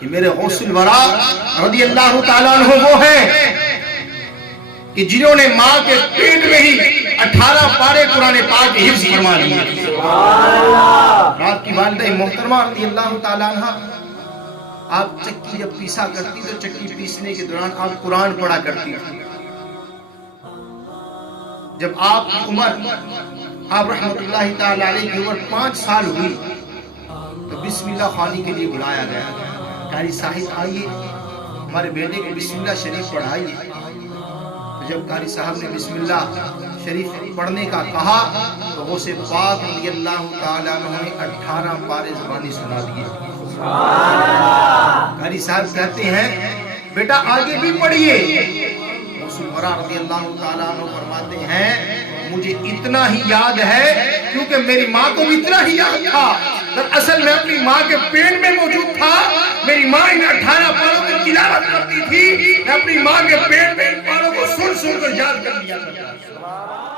کہ میرے غوث الورا رضی اللہ تعالیٰ عنہ وہ ہیں کہ جنہوں نے ماں کے پیٹ میں ہی 18 پارے قرآن پاک حفظ فرما لیے. آپ کی والدہ محترمہ رضی اللہ تعالیٰ عنہ آپ چکی جب پیسا کرتی تو چکی پیسنے کے دوران آپ قرآن پڑھا کرتی تھی. جب آپ کی عمر آپ رحمت اللہ تعالیٰ علیہ کی عمر 5 سال ہوئی تو بسم اللہ خوانی کے لیے بلایا گیا. قاری صاحب آئیے ہمارے بیٹے کو بسم اللہ شریف پڑھائیے. تو جب قاری صاحب نے بسم اللہ شریف پڑھنے کا کہا تو غوث پاک رضی اللہ تعالیٰ عنہ نے 18 پارے زبانی سنا دیے. قاری صاحب کہتے ہیں بیٹا آگے بھی پڑھیے. غوث الورا رضی اللہ تعالیٰ عنہ فرماتے ہیں مجھے اتنا ہی یاد ہے کیونکہ میری ماں کو بھی اتنا ہی یاد تھا. دراصل میں اپنی ماں کے پیٹ میں موجود تھا. میری ماں ان 18 پاروں کی تلاوت کرتی تھی. میں اپنی ماں کے پیٹ میں ان پاروں کو سن کر یاد کر لیا کرتا.